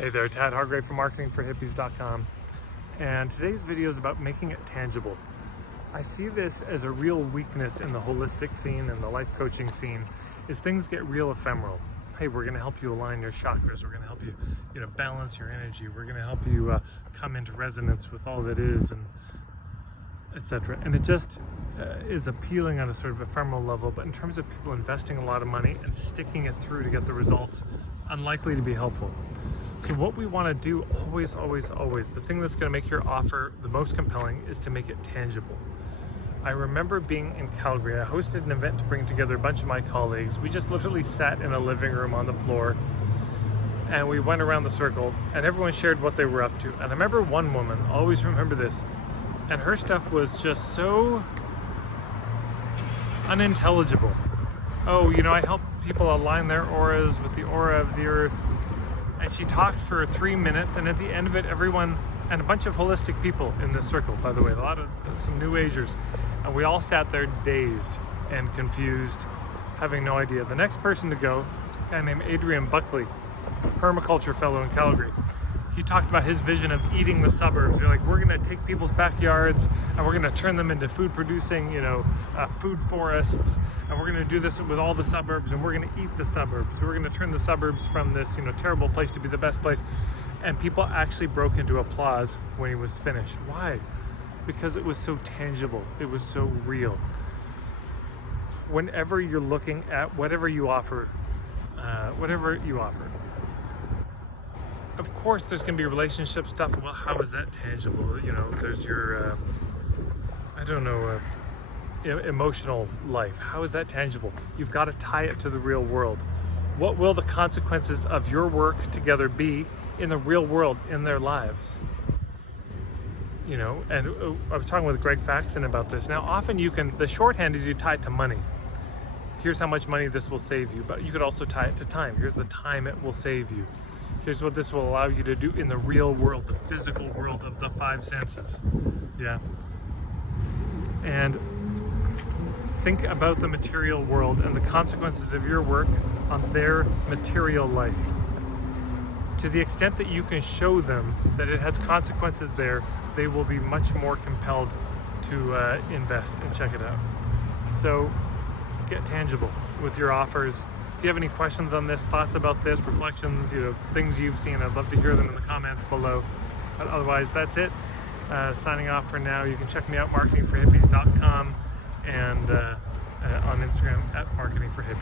Hey there, Tad Hargrave from marketingforhippies.com, and today's video is about making it tangible. I see this as a real weakness in the holistic scene and the life coaching scene, is things get real ephemeral. Hey, we're going to help you align your chakras, we're going to help you, balance your energy, we're going to help you come into resonance with all that is, and etc. And it just is appealing on a sort of ephemeral level, but in terms of people investing a lot of money and sticking it through to get the results, unlikely to be helpful. So what we want to do always, the thing that's going to make your offer the most compelling is to make it tangible. I remember being in Calgary. I hosted an event to bring together a bunch of my colleagues. We just literally sat in a living room on the floor and we went around the circle and everyone shared what they were up to. And I remember one woman, always remember this, and her stuff was just so unintelligible. Oh, I help people align their auras with the aura of the earth. And she talked for 3 minutes, and at the end of it, everyone, and a bunch of holistic people in this circle, by the way, some new agers, and we all sat there dazed and confused, having no idea. The next person to go, a guy named Adrian Buckley, permaculture fellow in Calgary, he talked about his vision of eating the suburbs. You're like, we're going to take people's backyards and we're going to turn them into food producing, food forests, and we're going to do this with all the suburbs, and we're going to eat the suburbs. So we're going to turn the suburbs from this, terrible place to be the best place. And people actually broke into applause when he was finished. Why? Because it was so tangible. It was so real. Whenever you're looking at whatever you offer, of course, there's going to be relationship stuff. Well, how is that tangible? There's your, emotional life. How is that tangible? You've got to tie it to the real world. What will the consequences of your work together be in the real world, in their lives? And I was talking with Greg Faxon about this. Now, often the shorthand is you tie it to money. Here's how much money this will save you, but you could also tie it to time. Here's the time it will save you. Here's what this will allow you to do in the real world, the physical world of the five senses. Yeah. And think about the material world and the consequences of your work on their material life. To the extent that you can show them that it has consequences there, they will be much more compelled to invest and check it out. So get tangible with your offers. If you have any questions on this, thoughts about this, reflections, things you've seen, I'd love to hear them in the comments below. But otherwise, that's it. Signing off for now. You can check me out, marketingforhippies.com, and on Instagram at marketingforhippies.